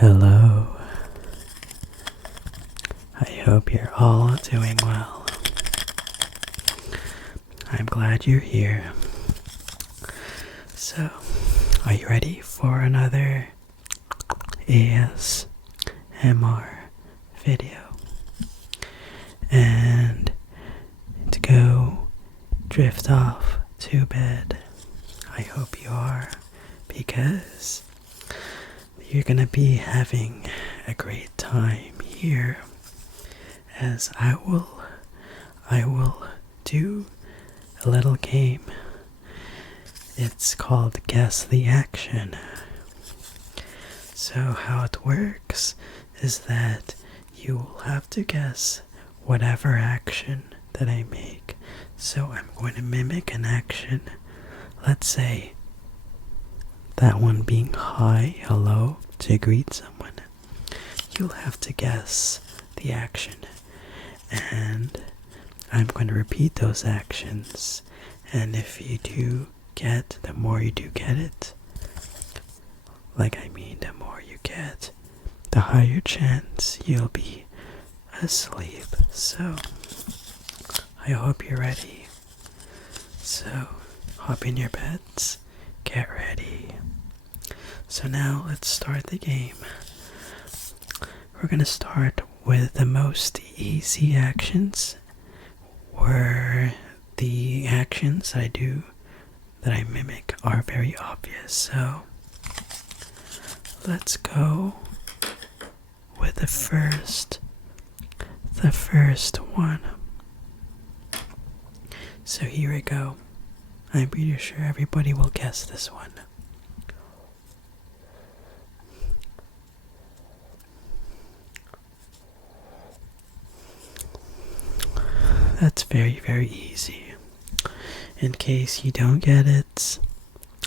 Hello. I hope you're all doing well. I'm glad you're here. So, are you ready for another ASMR video? And to go drift off to bed. I hope you are, because you're gonna be having a great time here, as I will do a little game. It's called Guess the Action. So how it works is that you will have to guess whatever action that I make. So I'm going to mimic an action. Let's say that one being hi, hello, to greet someone. You'll have to guess the action. And I'm going to repeat those actions. And if you do get, the more you do get it, the more you get, the higher chance you'll be asleep. So, I hope you're ready. So, hop in your beds, get ready. So now let's start the game. We're gonna start with the most easy actions, where the actions I do that I mimic are very obvious. So let's go with the first one. So here we go. I'm pretty sure everybody will guess this one. That's very, very easy. In case you don't get it,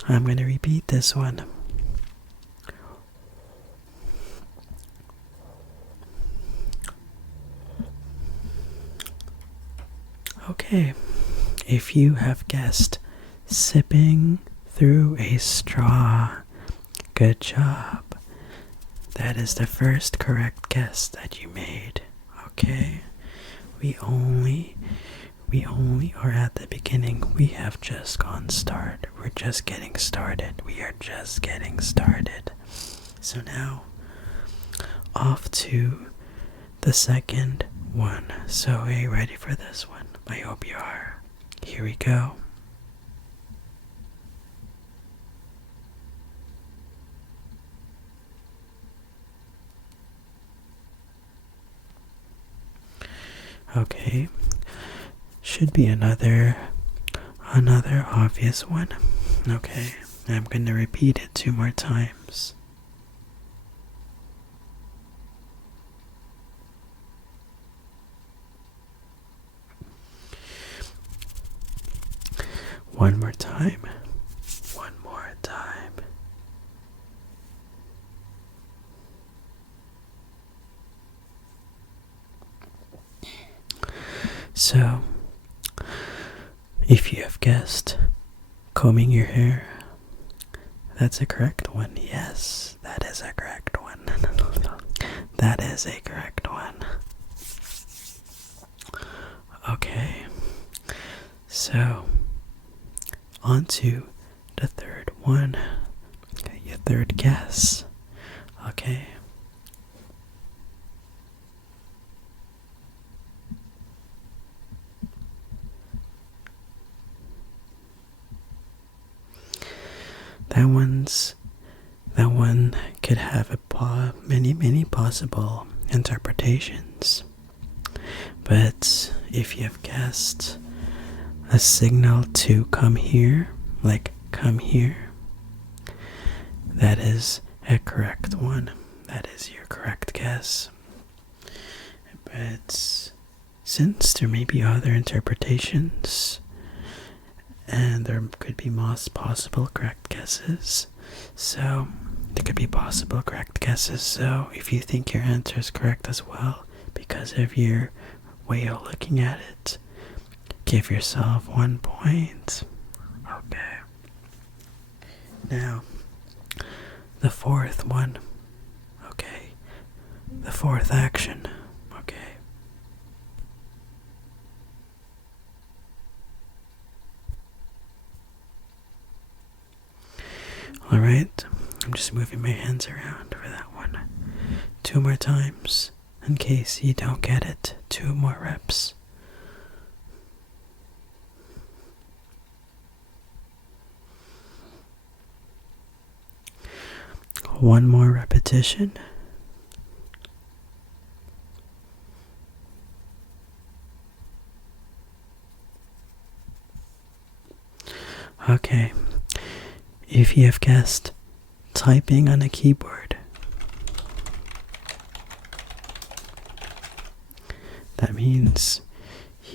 I'm going to repeat this one. Okay, if you have guessed sipping through a straw, good job. That is the first correct guess that you made. Okay, we only are at the beginning. We have just gone started. We're just getting started. We are just getting started. So now, off to the second one. So are you ready for this one? I hope you are. Here we go. Okay, should be another obvious one. Okay, I'm going to repeat it 2 more times. One more time. One more time. So, if you have guessed combing your hair, that's a correct one. Yes, that is a correct one. That is a correct one. Okay, so on to the third one. Okay, your third guess. Okay. That one could have many possible interpretations. But if you have guessed a signal to come here, like come here, that is a correct one. That is your correct guess. But since there may be other interpretations, and there could be possible correct guesses, so there could be possible correct guesses. So if you think your answer is correct as well, because of your way of looking at it, give yourself 1 point. Okay. Now, the fourth one. Okay. the fourth action. Okay. Alright, I'm just moving my hands around for that one. 2 more times, in case you don't get it. 2 more reps. One more repetition. Okay, if you have guessed typing on a keyboard, that means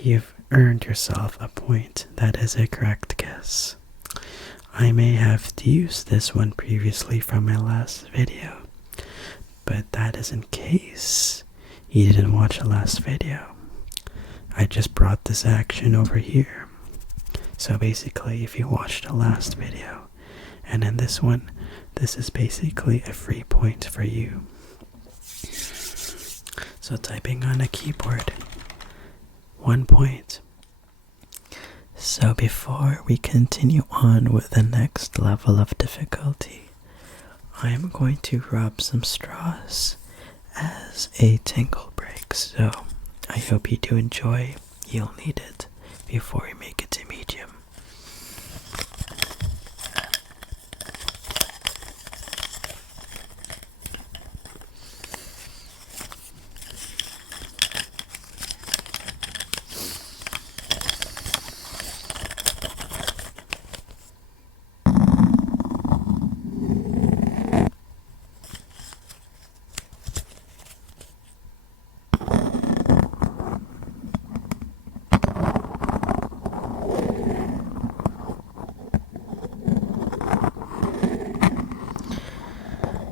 you've earned yourself a point. That is a correct guess. I may have used this one previously from my last video, but that is in case you didn't watch the last video. I just brought this action over here. So basically, if you watched the last video, and in this one, this is basically a free point for you. So typing on a keyboard, 1 point. So before we continue on with the next level of difficulty, I am going to rub some straws as a tingle break. So I hope you do enjoy. You'll need it before we make it to medium.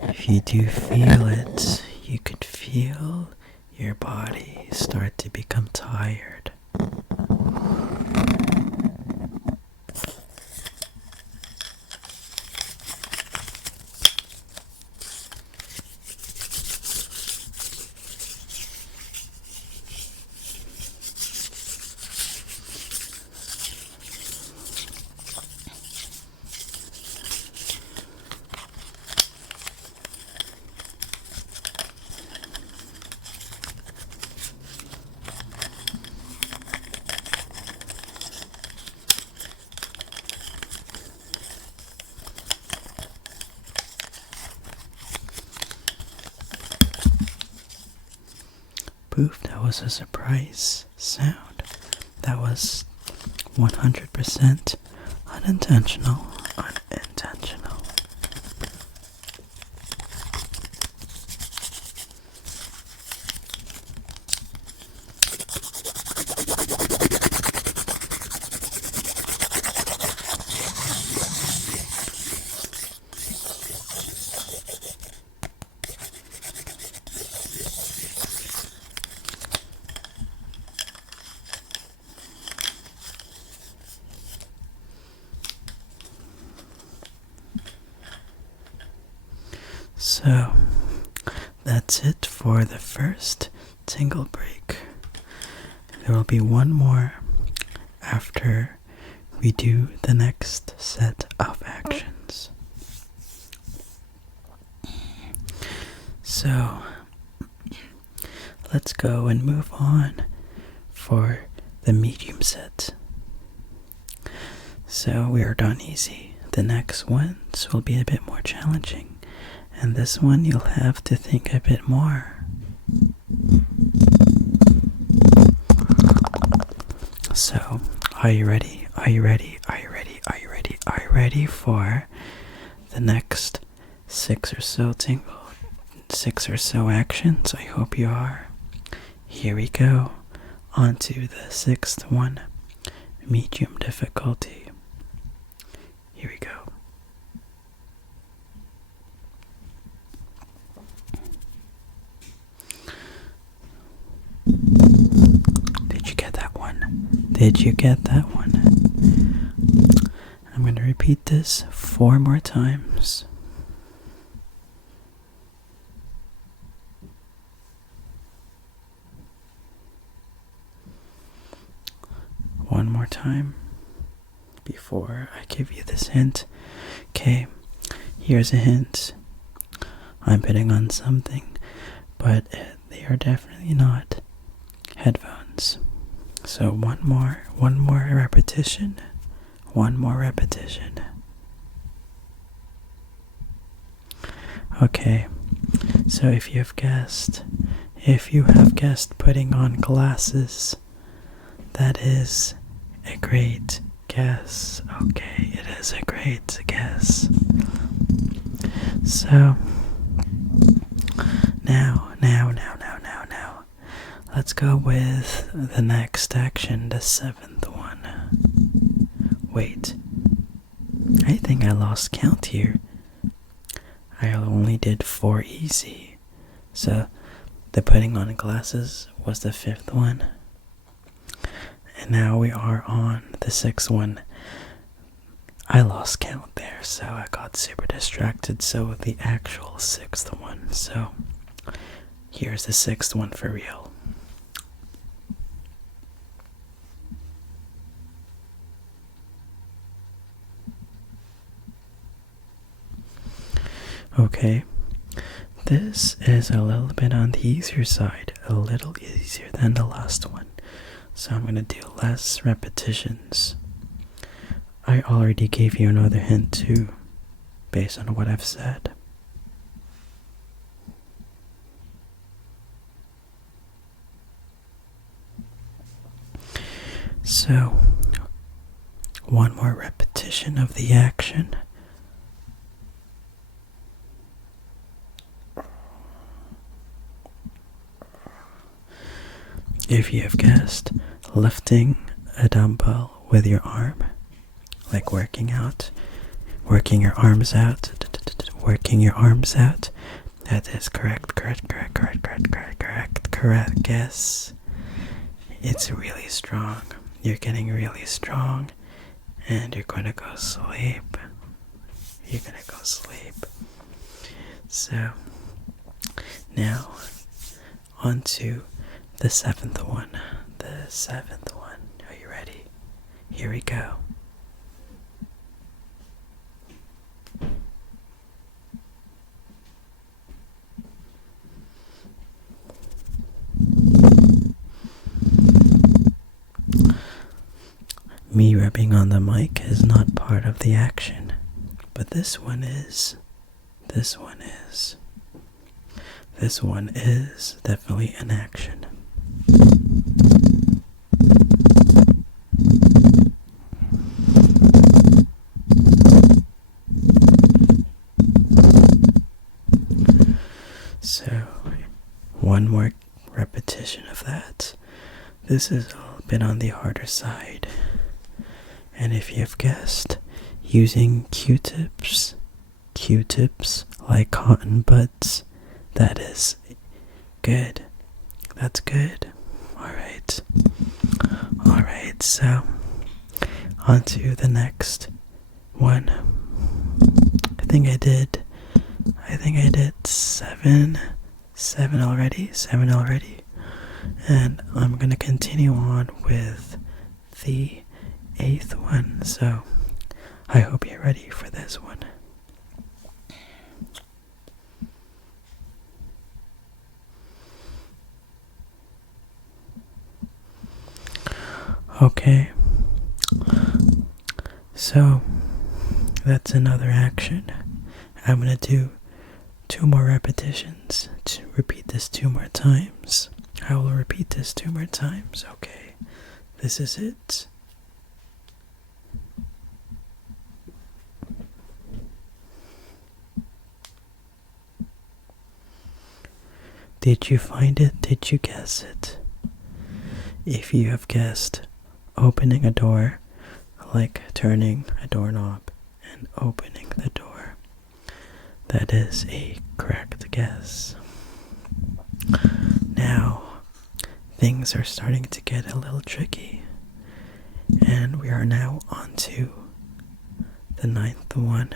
If you do feel it, you could feel your body start to become tired. Poof, that was a surprise sound. That was 100% unintentional. Unintentional. So, that's it for the first tingle break. There will be one more after we do the next set of actions. So, let's go and move on for the medium set. So, we are done easy. The next ones will be a bit more challenging. And this one you'll have to think a bit more. So, are you ready? Are you ready? Are you ready? Are you ready? Are you ready for the next 6 or so actions? I hope you are. Here we go. On to the 6th one. Medium difficulty. Here we go. Did you get that one? Did you get that one? I'm going to repeat this 4 more times. one more time before I give you this hint. Okay, here's a hint. I'm betting on something, but they are definitely not headphones. So one more repetition. One more repetition. Okay, so if you have guessed putting on glasses, that is a great guess. Okay, it is a great guess. So, now, let's go with the next action, the 7th one. Wait, I think I lost count here. I only did 4 easy. So, the putting on glasses was the 5th one. And now we are on the 6th one. I lost count there, so I got super distracted. So the actual 6th one. So here's the 6th one for real. Okay, this is a little bit on the easier side, a little easier than the last one. So I'm going to do less repetitions. I already gave you another hint too, based on what I've said. So, one more repetition of the action. If you have guessed, lifting a dumbbell with your arm, like working out, working your arms out, that is correct, guess. It's really strong. You're getting really strong, and you're gonna go sleep. So, now, on to the 7th one. Are you ready? Here we go. Me rubbing on the mic is not part of the action, but this one is definitely an action. So, one more repetition of that. This is a little bit on the harder side. And if you've guessed, using Q-tips like cotton buds, that is good. That's good. Alright, so on to the next one. I think I did 7 already. And I'm gonna continue on with the 8th one, so I hope you're ready for this one. Okay, so that's another action. I'm gonna do 2 more repetitions to repeat this 2 more times. I will repeat this 2 more times. Okay, this is it. Did you find it? Did you guess it? If you have guessed opening a door, like turning a doorknob and opening the door, that is a correct guess. Now, things are starting to get a little tricky, and we are now on to the 9th one.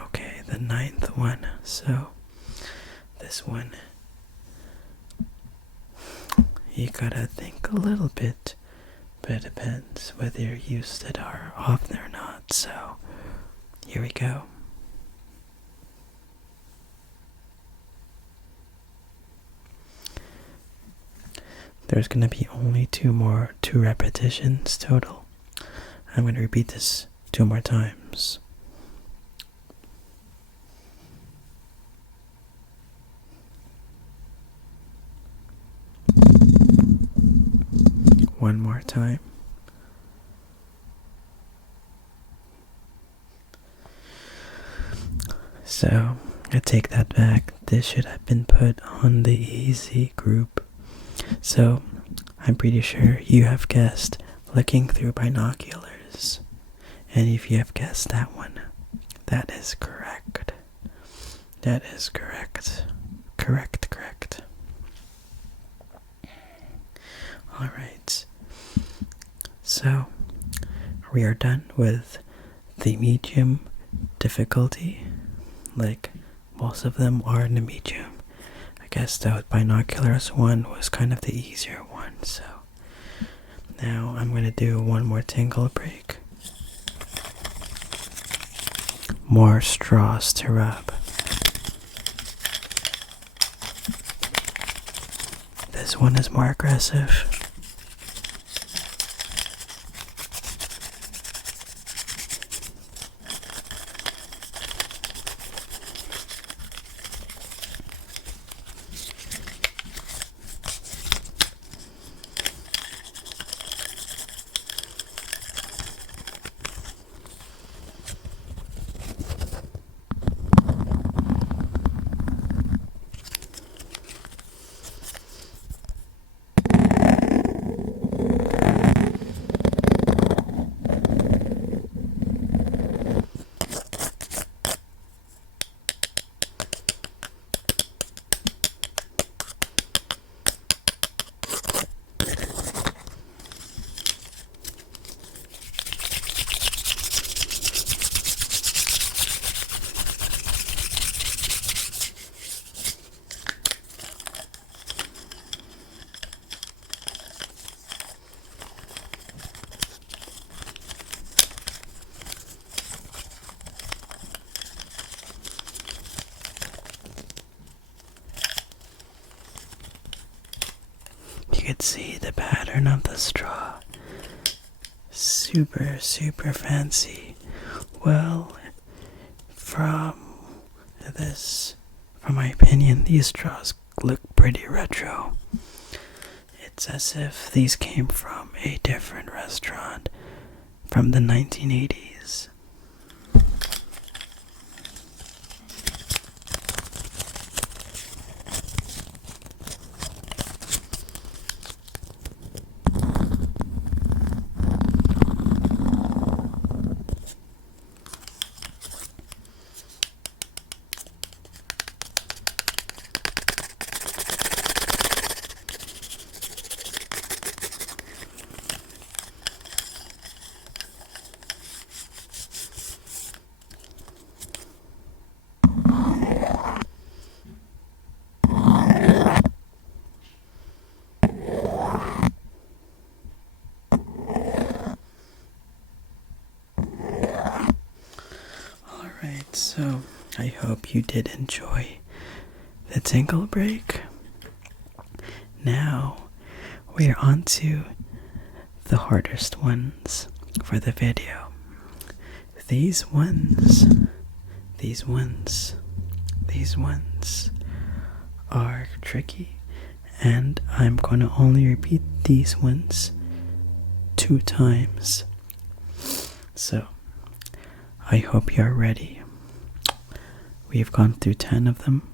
Okay, the 9th one. So, this one, you gotta think a little bit but it depends whether you're used it or often or not. So here we go. There's going to be only two repetitions total. I'm going to repeat this 2 more times. One more time. So, I take that back. This should have been put on the easy group. So, I'm pretty sure you have guessed looking through binoculars. And if you have guessed that one, that is correct. That is correct. Correct. Alright. So, we are done with the medium difficulty. Like, most of them are in the medium. I guess the binoculars one was kind of the easier one, so now I'm going to do one more tingle break. More straws to rub. This one is more aggressive. You could see the pattern of the straw. Super fancy. Well, from my opinion, these straws look pretty retro. It's as if these came from a different restaurant from the 1980s. Alright, so I hope you did enjoy the tingle break. Now we're on to the hardest ones for the video. These ones are tricky, and I'm going to only repeat these ones 2 times. So, I hope you're ready. We've gone through 10 of them.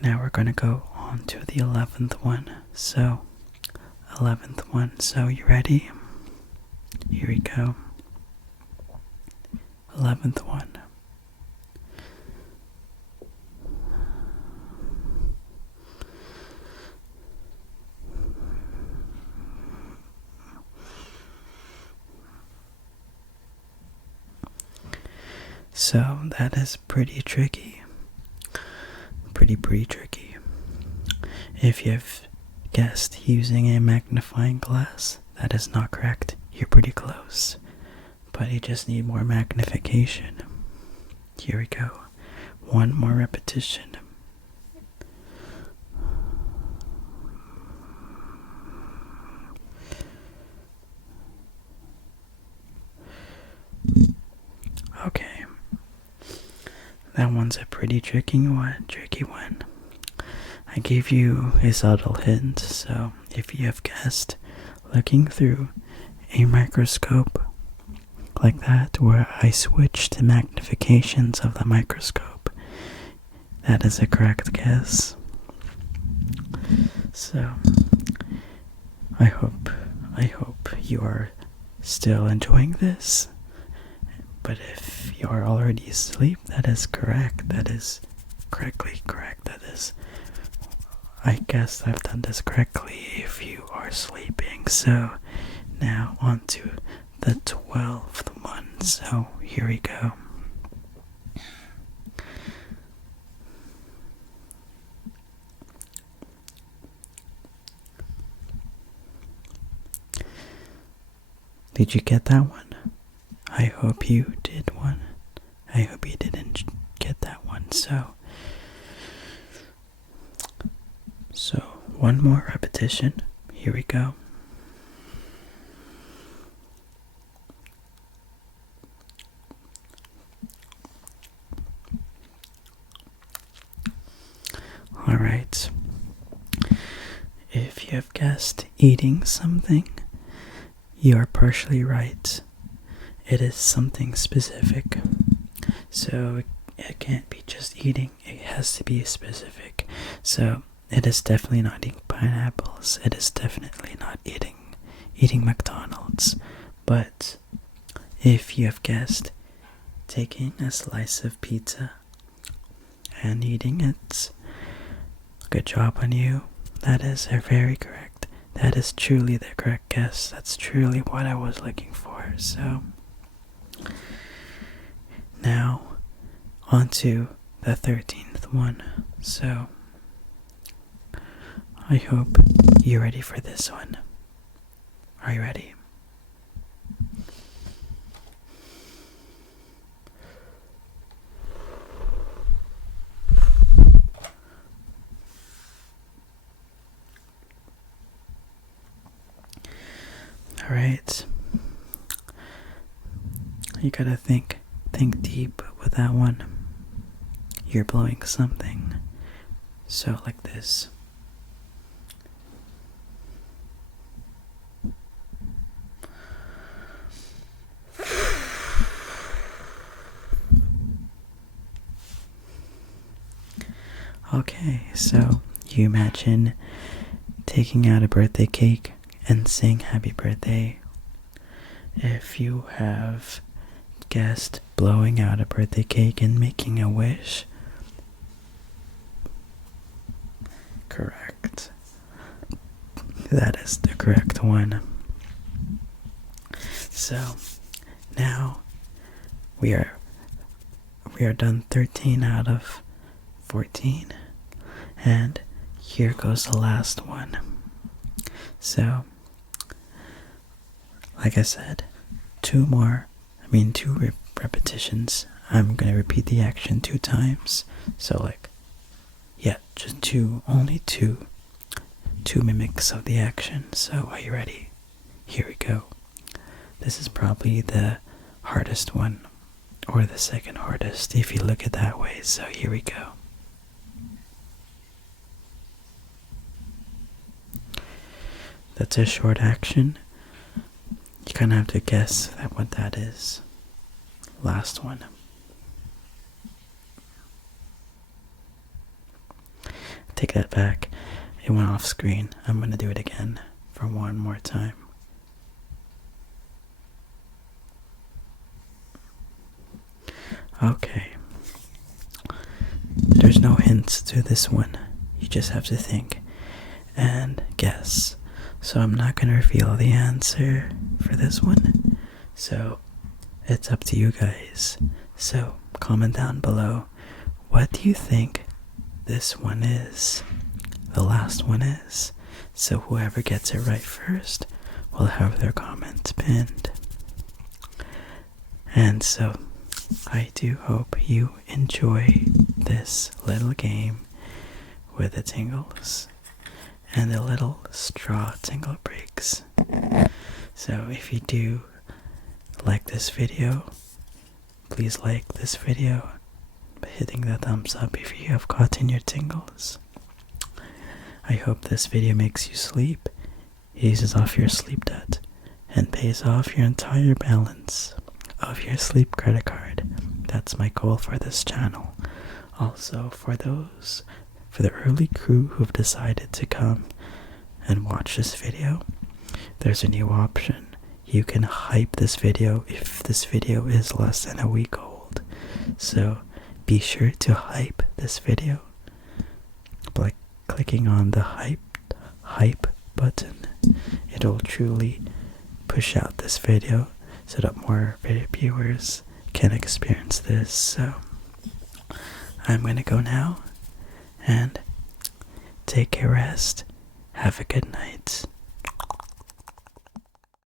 Now we're going to go on to the 11th one. So, 11th one. So, you ready? Here we go. 11th one. So that is pretty tricky. Pretty tricky. If you've guessed using a magnifying glass, that is not correct. You're pretty close, but you just need more magnification. Here we go. One more repetition. Okay. That one's a pretty tricky one. I gave you a subtle hint, so if you have guessed looking through a microscope like that, where I switch to magnifications of the microscope, that is a correct guess. So I hope you are still enjoying this. But if you are already asleep, that is correct. That is correctly correct. That is, I guess I've done this correctly if you are sleeping. So now on to the 12th one. So here we go. Did you get that one? I hope you did one. I hope you didn't get that one. So one more repetition. Here we go. Alright. If you have guessed eating something, you are partially right. It is something specific. So it can't be just eating, it has to be specific. So it is definitely not eating pineapples. It is definitely not eating McDonald's. But if you have guessed taking a slice of pizza and eating it, good job on you. That is very correct. That is truly the correct guess. That's truly what I was looking for. So now on to the 13th one. So I hope you're ready for this one. Are you ready? Alright. You gotta think deep with that one. You're blowing something. So like this. Okay, so you imagine taking out a birthday cake and saying happy birthday. If you have guessed blowing out a birthday cake and making a wish, correct. That is the correct one. So now we are done 13 out of 14, and here goes the last one. So like I said, two repetitions. I'm gonna repeat the action 2 times. So just only two mimics of the action. So are you ready? Here we go. This is probably the hardest one, or the second hardest if you look at it that way. So here we go. That's a short action. You kind of have to guess what that is. Last one. Take that back. It went off screen. I'm going to do it again for one more time. Okay. There's no hints to this one. You just have to think and guess. So I'm not going to reveal the answer for this one. So it's up to you guys. So comment down below. What do you think this one is? The last one is. So whoever gets it right first will have their comments pinned. And so, I do hope you enjoy this little game with the tingles and the little straw tingle breaks. So if you do like this video, please like this video by hitting the thumbs up if you have gotten your tingles. I hope this video makes you sleep, eases off your sleep debt, and pays off your entire balance of your sleep credit card. That's my goal for this channel. Also, for the early crew who've decided to come and watch this video, there's a new option. You can hype this video if this video is less than a week old. So be sure to hype this video by clicking on the hype button. It'll truly push out this video so that more viewers can experience this. So I'm gonna go now and take a rest. Have a good night.